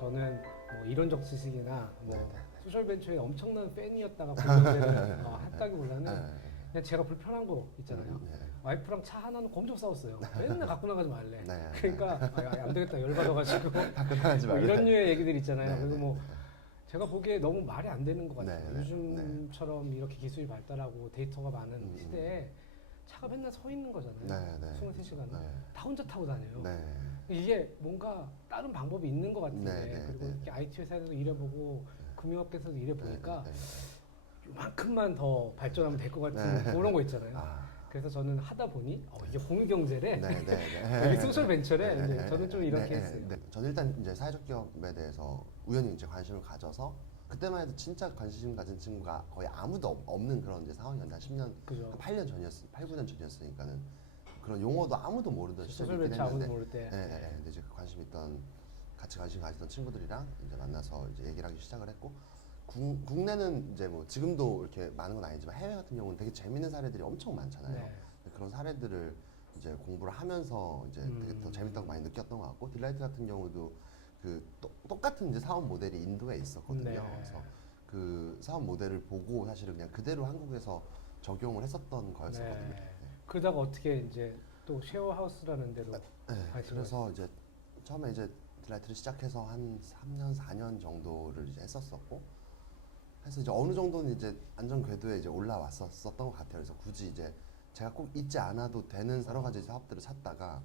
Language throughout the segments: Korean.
저는 뭐 이론적 지식이나 뭐 네네. 소셜벤처의 엄청난 팬이었다가 공연제를 했다기보다는 그냥 제가 불편한 거 있잖아요. 네. 와이프랑 차 하나 놓고 엄청 싸웠어요. 맨날 갖고 나가지 말래. 네. 그러니까 안 되겠다 열받아가지고 갖고 나가지 뭐 말래. 이런 류의 얘기들 있잖아요. 네, 그리고 네, 뭐 제가 보기에 너무 말이 안 되는 것 같아요. 네, 네, 요즘처럼 이렇게 기술이 발달하고 데이터가 많은 시대에 차가 맨날 서 있는 거잖아요. 네, 네. 23시간을. 네. 다 혼자 타고 다녀요. 네. 이게 뭔가 다른 방법이 있는 것 같은데 네, 네, 그리고 네. 이렇게 IT 회사에서도 일해보고 금융업계에서도 일해보니까 네, 요만큼만 더 발전하면 될 것 같은 네. 그런 거 있잖아요. 아. 그래서 저는 하다 보니 이게 공유경제래, 네, 네, 네. 여기 소셜벤처래. 네, 이제 네, 저는 좀 네, 이렇게 네, 했어요. 네. 저는 일단 이제 사회적 기업에 대해서 우연히 이제 관심을 가져서 그때만 해도 진짜 관심 가진 친구가 거의 아무도 없는 그런 이제 상황이었는데 한 10년, 그죠. 한 8년 전이었, 8, 9년 전이었으니까는 그런 용어도 아무도 모르던 시절이긴 소셜벤처 아무도 했는데 모를 때. 네, 네, 네. 근데 이제 그 같이 관심 가지던 친구들이랑 이제 만나서 이제 얘기를 하기 시작을 했고 국내는 이제 뭐 지금도 이렇게 많은 건 아니지만 해외 같은 경우는 되게 재밌는 사례들이 엄청 많잖아요. 네. 그런 사례들을 이제 공부를 하면서 이제 되게 더 재밌다고 많이 느꼈던 것 같고 딜라이트 같은 경우도 그 똑같은 이제 사업 모델이 인도에 있었거든요. 네. 그래서 그 사업 모델을 보고 사실은 그냥 그대로 한국에서 적용을 했었던 거였었거든요. 네. 그러다가 어떻게 이제 또 쉐어하우스라는 데로 네, 가신 그래서 이제 처음에 이제 딜라이트를 시작해서 한 3년, 4년 정도를 이제 했었었고, 해서 이제 어느 정도는 이제 안전 궤도에 이제 올라왔었던 것 같아요. 그래서 굳이 이제 제가 꼭 있지 않아도 되는 여러 가지 사업들을 찾다가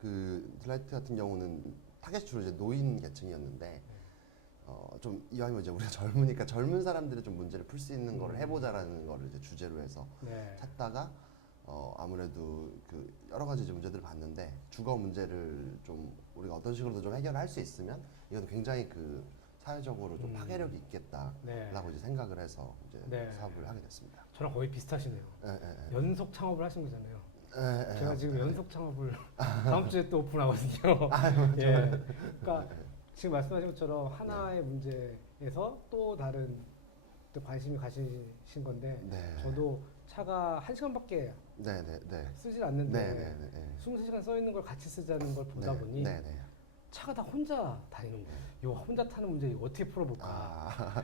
그 딜라이트 같은 경우는 타겟이 주로 이제 노인 계층이었는데 좀 이왕이면 이제 우리가 젊으니까 젊은 사람들의 좀 문제를 풀 수 있는 거를 해보자라는 거를 이제 주제로 해서 네. 찾다가 아무래도 그 여러 가지 이제 문제들을 봤는데 주거 문제를 좀 우리가 어떤 식으로든 좀 해결할 수 있으면 이건 굉장히 그 사회적으로 좀 파괴력이 있겠다라고 네. 이제 생각을 해서 이제 네. 사업을 하게 됐습니다. 저랑 거의 비슷하시네요. 예, 예, 연속 창업을 하신 거잖아요. 예. 예, 제가 예. 지금 연속 창업을 다음 주에 또 오픈하거든요. 예. 그러니까 지금 말씀하신 것처럼 하나의 문제에서 또 다른 또 관심이 가시신 건데 네. 저도 차가 1시간밖에 네, 네, 네. 쓰질 않는데 네, 네, 네. 23시간 써 있는 걸 같이 쓰자는 걸 보다 보니 네, 네. 차가 다 혼자 다니는 거예요. 요 혼자 타는 문제 이거 어떻게 풀어볼까? 아,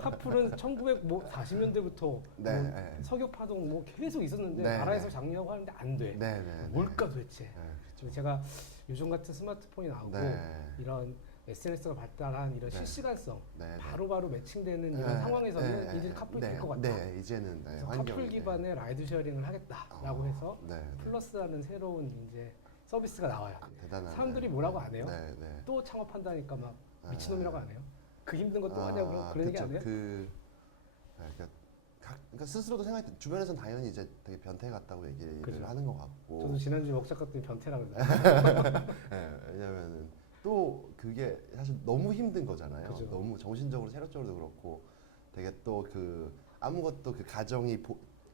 카풀은 1940년대부터 네, 네. 석유파동 뭐 계속 있었는데 네, 나라에서 네. 장려하고 하는데 안 돼. 네, 네. 뭘까 도대체? 네, 지금 제가 요즘 같은 스마트폰이 나오고 네. 이런 SNS가 발달한 이런 네. 실시간성 네, 네. 바로바로 매칭되는 이런 네, 상황에서는 네, 이제 카풀이 네, 될 것 같다. 네, 이제는 네, 그래서 환경이, 카풀 기반의 라이드 쉐어링을 하겠다라고 해서 네, 네. 플러스라는 새로운 이제 서비스가 나와요. 대단한. 사람들이 뭐라고 안 해요? 네, 네. 또 창업한다니까 막 네. 미친놈이라고 안 해요? 그 힘든 것도 하냐고 그런 얘기 안 해요? 그러니까 스스로도 생각할 때 주변에서는 당연히 이제 되게 변태 같다고 얘기를 그죠. 하는 것 같고. 저도 지난주에 옥 작가님이 변태라고 그러더라고요. 네, 왜냐면은 또 그게 사실 너무 힘든 거잖아요. 그죠. 너무 정신적으로 체력적으로도 그렇고 되게 또 그 아무것도 그 가정이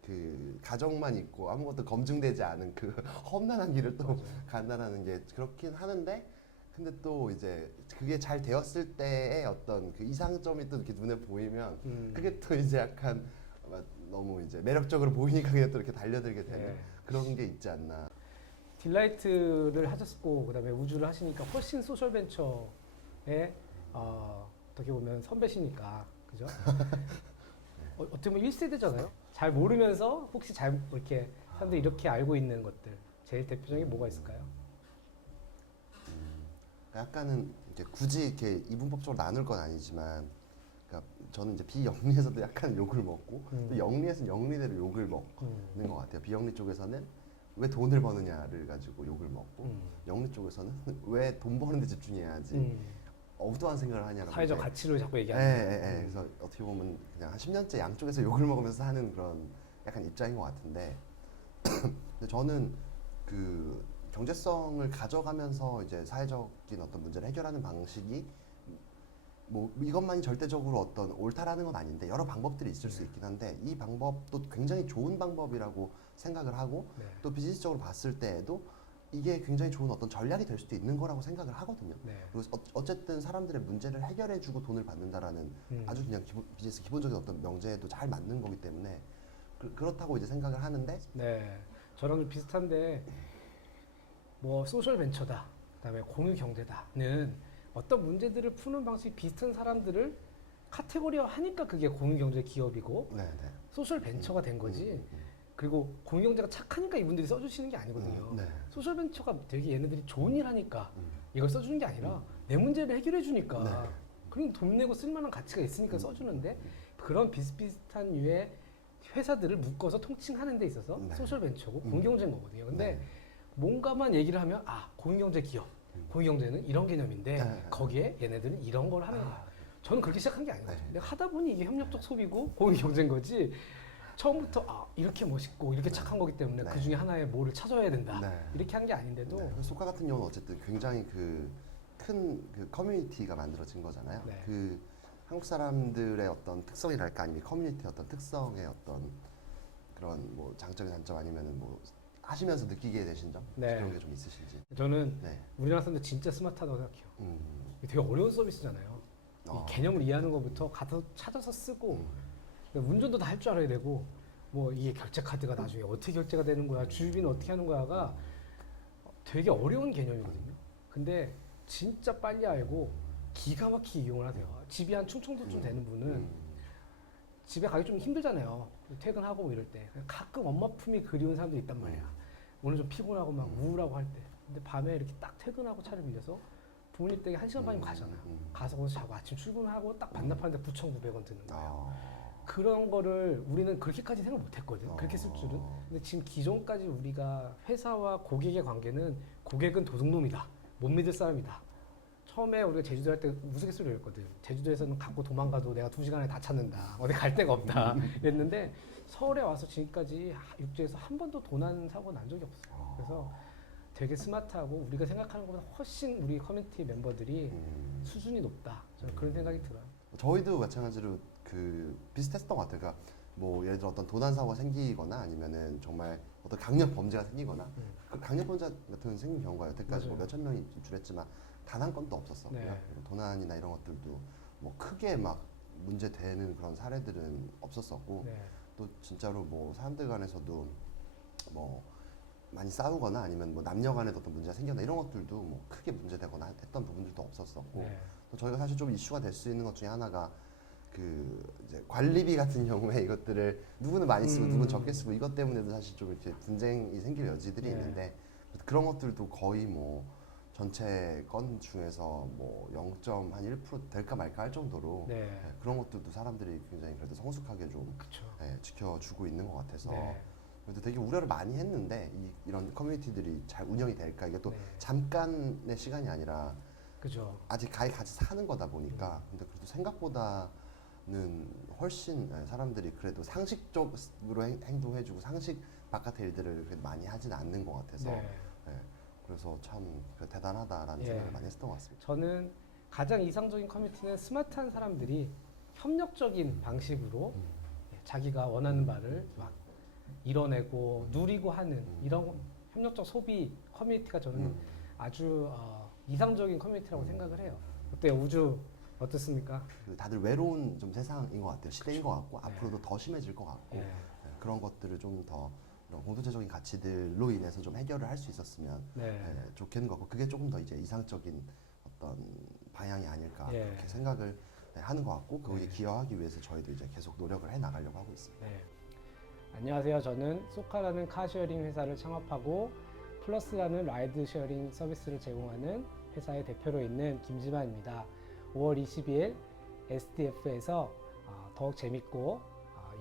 그 가정만 있고 아무것도 검증되지 않은 그 험난한 길을 또 간다라는 게 그렇긴 하는데 근데 또 이제 그게 잘 되었을 때의 어떤 그 이상점이 또 이렇게 눈에 보이면 그게 또 이제 약간 너무 이제 매력적으로 보이니까 그게 또 이렇게 달려들게 되는 네. 그런 게 있지 않나. 딜라이트를 하셨고 그다음에 우주를 하시니까 훨씬 소셜벤처의 어떻게 보면 선배시니까 그죠? 어떻게 보면 1세대잖아요. 잘 모르면서 혹시 잘 이렇게 사람들이 이렇게 알고 있는 것들 제일 대표적인 게 뭐가 있을까요? 약간은 이렇게 굳이 이렇게 이분법적으로 나눌 건 아니지만, 그러니까 저는 이제 비영리에서도 약간 욕을 먹고 또 영리에서는 영리대로 욕을 먹는 것 같아요. 비영리 쪽에서는 왜 돈을 버느냐를 가지고 욕을 먹고 영리 쪽에서는 왜 돈 버는 데 집중해야지 어두운 생각을 하냐라고. 사회적 이제 가치를 자꾸 예, 얘기하는. 예, 예. 그래서 어떻게 보면 그냥 한 10년째 양쪽에서 욕을 먹으면서 하는 그런 약간 입장인 것 같은데 근데 저는 그 경제성을 가져가면서 이제 사회적인 어떤 문제를 해결하는 방식이 뭐 이것만이 절대적으로 어떤 옳다라는 건 아닌데 여러 방법들이 있을 수 있긴 한데 이 방법도 굉장히 좋은 방법이라고 생각을 하고 네. 또 비즈니스적으로 봤을 때에도 이게 굉장히 좋은 어떤 전략이 될 수도 있는 거라고 생각을 하거든요. 네. 그리고 어쨌든 사람들의 문제를 해결해주고 돈을 받는다라는 아주 그냥 비즈니스 기본적인 어떤 명제에도 잘 맞는 거기 때문에 그렇다고 이제 생각을 하는데 네, 저랑 좀 비슷한데 뭐 소셜 벤처다, 그다음에 공유 경제다는 어떤 문제들을 푸는 방식이 비슷한 사람들을 카테고리화 하니까 그게 공유경제 기업이고 네, 네. 소셜 벤처가 된 거지. 그리고 공유경제가 착하니까 이분들이 써주시는 게 아니거든요. 네. 소셜 벤처가 되게 얘네들이 좋은 일 하니까 음. 이걸 써주는 게 아니라 내 문제를 해결해 주니까 네. 그럼 돈 내고 쓸만한 가치가 있으니까 써주는데 그런 비슷비슷한 류의 회사들을 묶어서 통칭하는 데 있어서 네. 소셜 벤처고 공유경제인 거거든요. 근데 네. 뭔가만 얘기를 하면 공유경제 기업, 공유경제는 이런 개념인데 네. 거기에 얘네들은 이런 걸 하는 거야. 저는 그렇게 시작한 게 아니거든요. 네. 내가 하다 보니 이게 협력적 소비고 공유경제인 거지. 처음부터 이렇게 멋있고 이렇게 착한 거기 때문에 네. 그 중에 하나의 뭐를 찾아야 된다. 네. 이렇게 한 게 아닌데도 네. 소카 같은 경우는 어쨌든 굉장히 큰 커뮤니티가 만들어진 거잖아요. 네. 그 한국 사람들의 어떤 특성이랄까 아니면 커뮤니티의 어떤 특성의 어떤 그런 뭐 장점이 단점 아니면은 뭐 하시면서 느끼게 되신 점 네. 그런 게 좀 있으신지. 저는 네. 우리나라 사람들 진짜 스마트하다고 생각해요. 음. 이게 되게 어려운 서비스잖아요. 이 개념을 이해하는 것부터 가서 찾아서 쓰고 운전도 다 할 줄 알아야 되고 뭐 이게 결제 카드가 나중에 어떻게 결제가 되는 거야, 주유비는 어떻게 하는 거야가 되게 어려운 개념이거든요. 근데 진짜 빨리 알고 기가 막히게 이용을 하세요. 집이 한 충청도쯤 되는 분은 집에 가기 좀 힘들잖아요. 퇴근하고 뭐 이럴 때 가끔 엄마 품이 그리운 사람들이 있단 말이야. 오늘 좀 피곤하고 막 우울하고 할 때. 근데 밤에 이렇게 딱 퇴근하고 차를 빌려서 부모님 댁에 1시간 반이면 가잖아요. 가서 거기서 자고 아침 출근하고 딱 반납하는데 9,900원 드는 거예요. 그런 거를 우리는 그렇게까지 생각 못 했거든. 그렇게 쓸 줄은. 근데 지금 기존까지 우리가 회사와 고객의 관계는 고객은 도둑놈이다. 못 믿을 사람이다. 처음에 우리가 제주도 할 때 우스갯소리를 했거든. 제주도에서는 갖고 도망가도 내가 2시간에 다 찾는다. 어디 갈 데가 없다. 이랬는데 서울에 와서 지금까지 육지에서 한 번도 도난 사고 난 적이 없어요. 그래서 되게 스마트하고 우리가 생각하는 것보다 훨씬 우리 커뮤니티 멤버들이 수준이 높다. 저는 그런 생각이 들어요. 저희도 마찬가지로 비슷했던 것 같아요. 그러니까 뭐 예를 들어 어떤 도난 사고가 생기거나 아니면은 정말 어떤 강력 범죄가 생기거나 그 강력 범죄 같은 생긴 경우가 여태까지 뭐 맞아요. 몇천 명이 입출했지만 단 한 건도 없었었고요. 네. 그리고 도난이나 이런 것들도 뭐 크게 막 문제되는 그런 사례들은 없었었고 네. 또 진짜로 뭐 사람들 간에서도 뭐 많이 싸우거나 아니면 뭐 남녀 간에도 어떤 문제가 생겨나 이런 것들도 뭐 크게 문제되거나 했던 부분들도 없었었고 네. 또 저희가 사실 좀 이슈가 될 수 있는 것 중에 하나가 이제 관리비 같은 경우에 이것들을 누구는 많이 쓰고 누구는 적게 쓰고 이것 때문에도 사실 좀 이렇게 분쟁이 생길 여지들이 네. 있는데 그런 것들도 거의 뭐 전체 건 중에서 뭐 0.1% 될까 말까 할 정도로 네. 그런 것들도 사람들이 굉장히 그래도 성숙하게 좀 그쵸. 지켜주고 있는 것 같아서 네. 그래도 되게 우려를 많이 했는데 이런 커뮤니티들이 잘 운영이 될까 이게 또 네. 잠깐의 시간이 아니라 그죠. 아직 같이 사는 거다 보니까 근데 그래도 생각보다는 훨씬 사람들이 그래도 상식적으로 행동해주고 상식 바깥의 일들을 그래도 많이 하진 않는 것 같아서 네. 그래서 참 대단하다라는 예. 생각을 많이 했었던 것 같습니다. 저는 가장 이상적인 커뮤니티는 스마트한 사람들이 협력적인 방식으로 자기가 원하는 바를 막 이뤄내고 누리고 하는 이런 협력적 소비 커뮤니티가 저는 아주 이상적인 커뮤니티라고 생각을 해요. 어때요? 우주 어떻습니까? 다들 외로운 좀 세상인 것 같아요. 시대인 것 같고 앞으로도 더 심해질 것 같고 네. 그런 것들을 좀 더 공동체적인 가치들로 인해서 좀 해결을 할 수 있었으면 네. 좋겠는 것 같고 그게 조금 더 이제 이상적인 어떤 방향이 아닐까 예. 그렇게 생각을 하는 것 같고 거기에 기여하기 위해서 저희도 이제 계속 노력을 해 나가려고 하고 있습니다. 네. 안녕하세요. 저는 소카라는 카쉐어링 회사를 창업하고 플러스라는 라이드 쉐어링 서비스를 제공하는 회사의 대표로 있는 김지만입니다. 5월 22일 SDF에서 더욱 재밌고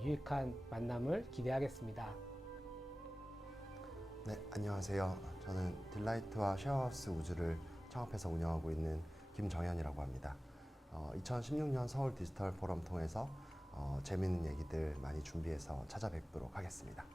유익한 만남을 기대하겠습니다. 네, 안녕하세요. 저는 딜라이트와 쉐어하우스 우주를 창업해서 운영하고 있는 김정현이라고 합니다. 2016년 서울 디지털 포럼 통해서 재밌는 얘기들 많이 준비해서 찾아뵙도록 하겠습니다.